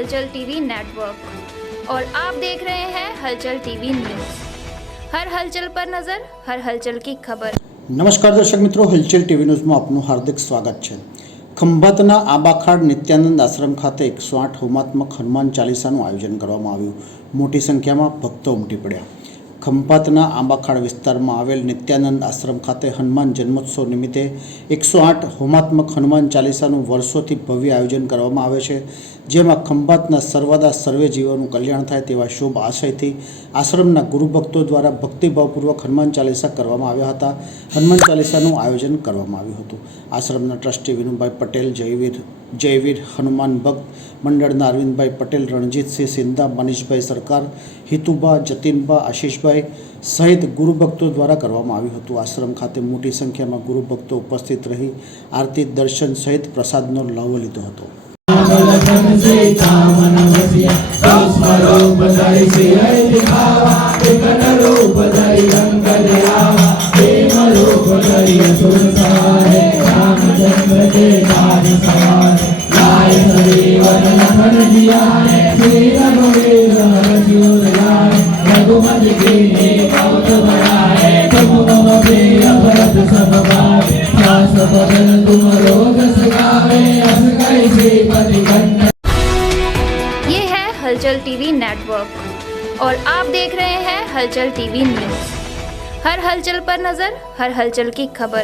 हलचल TV network और आप देख रहे हैं हलचल टीवी न्यूज હર હલચલ પર નજર હર હલચલ કી ખબર નમસ્કાર દર્શક મિત્રો હલચલ ટીવી ન્યૂઝમાં આપનું હાર્દિક સ્વાગત છે ખંભાતના આબાખાડ નિત્યાનંદ આશ્રમ ખાતે એકસો આઠ હોમાત્મક હનુમાન ચાલીસાનું આયોજન કરવામાં આવ્યું મોટી સંખ્યામાં ભક્તો ઉમટી પડ્યા ખંભાતના આંબાખાડ વિસ્તારમાં આવેલ નિત્યાનંદ આશ્રમ ખાતે હનુમાન જન્મોત્સવ નિમિત્તે એકસો આઠ હોમાત્મક હનુમાન ચાલીસાનું વર્ષોથી ભવ્ય આયોજન કરવામાં આવે છે જેમાં ખંભાતના સર્વદા સર્વે જીવોનું કલ્યાણ થાય તેવા શુભ આશયથી આશ્રમના ગુરુભક્તો દ્વારા ભક્તિભાવપૂર્વક હનુમાન ચાલીસા કરવામાં આવ્યા હતા હનુમાન ચાલીસાનું આયોજન કરવામાં આવ્યું હતું આશ્રમના ટ્રસ્ટી વિનુભાઈ પટેલ જયવીર जयवीर हनुमान भक्त मंडल अरविंद भाई पटेल रणजीत सिंह सिंधा मनीष भाई सरकार हितुबा जतीनबा आशीष भाई सहित गुरुभक्तों द्वारा कर आश्रम खाते मोटी संख्या में गुरुभक्त उपस्थित रही आरती दर्शन सहित प्रसाद लहव लीधो सवार लाए सदेवन लखन जिया श्री रघुवीर लाए के बहुत बड़ा है तुम सब बदन तुम रोग सगावे अस कैसे पतिगंध ये है हलचल टीवी नेटवर्क और आप देख रहे हैं हलचल टीवी न्यूज़ हर हलचल पर नज़र हर हलचल की खबर